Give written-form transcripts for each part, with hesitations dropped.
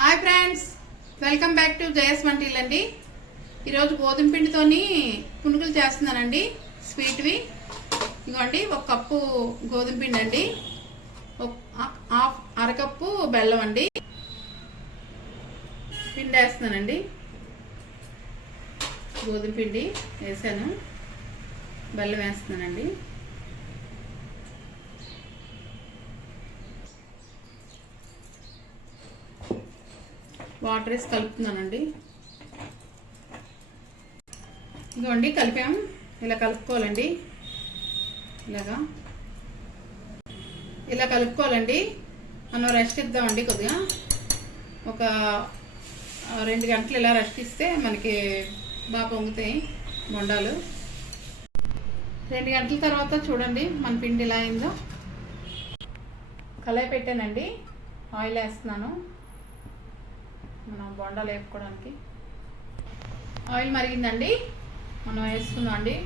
Hi friends, welcome back to Jaya సvantaillu అండి. ఈరోజు గోధుమ పిండితోని పునుగులు చేస్తున్నానండి, స్వీట్వి. ఇదిగోండి, ఒక కప్పు గోధుమ పిండి అండి, అరకప్పు బెల్లం అండి. పిండి వేస్తున్నానండి, గోధుమ పిండి వేసాను, బెల్లం వేస్తున్నానండి. వాటర్ వేసి కలుపుతున్నానండి. ఇదిగోండి, కలిపాము. ఇలా కలుపుకోవాలండి, ఇలా కలుపుకోవాలండి. మనం రెస్ట్ ఇద్దామండి కొద్దిగా, ఒక 2 గంటలు ఇలా రెస్ట్ ఇస్తే మనకి బాగా పొంగుతాయి బొండాలు. 2 గంటల తర్వాత చూడండి మన పిండి ఇలా అయిందో. కళాయి పెట్టానండి, ఆయిల్ వేస్తున్నాను మనం బొండాలు వేపుకోవడానికి. ఆయిల్ మరిగిందండి, మనం వేసుకుందాం అండి.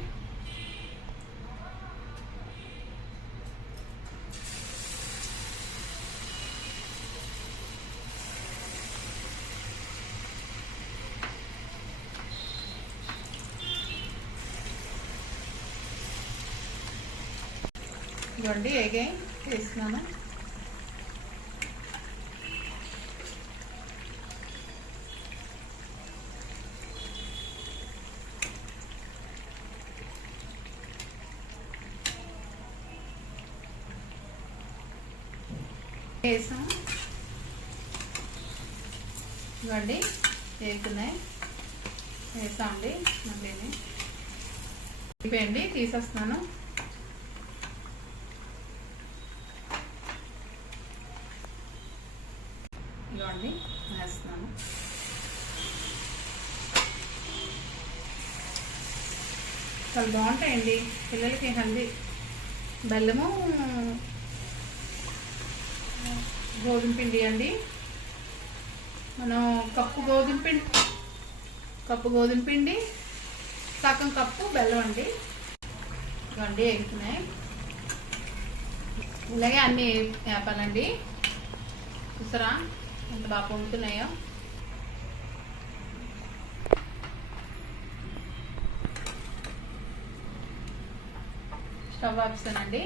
ఇవ్వండి, ఏగే వేస్తున్నాను. వేసాం, ఇవ్వండి వేగుతున్నాయి, వేసామండి. మళ్ళీ అయిపోయండి, తీసేస్తున్నాను. ఇవ్వండి వేస్తున్నాను. చాలా బాగుంటాయండి పిల్లలకి హెల్దీ. బెల్లము గోధుమ పిండి అండి. మనం కప్పు గోధుమ పిండి సగం కప్పు బెల్లం అండి. ఇవన్నీ ఎగుతున్నాయి, ఇలాగే అన్నీ వేపాలండి. చూసారా ఎంత బాగా పొంగుతున్నాయో. స్టవ్ ఆపిస్తానండి.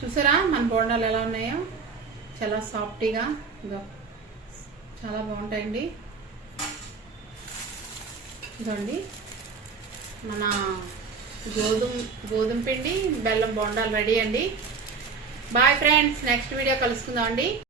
చూసారా మన బోండాలు ఎలా ఉన్నాయో, చాలా సాఫ్ట్గా, చాలా బాగుంటాయండి. ఇదండి మన గోధుమ పిండి బెల్లం బోండాలు రెడీ అండి. బాయ్ ఫ్రెండ్స్, నెక్స్ట్ వీడియో కలుసుకుందాం అండి.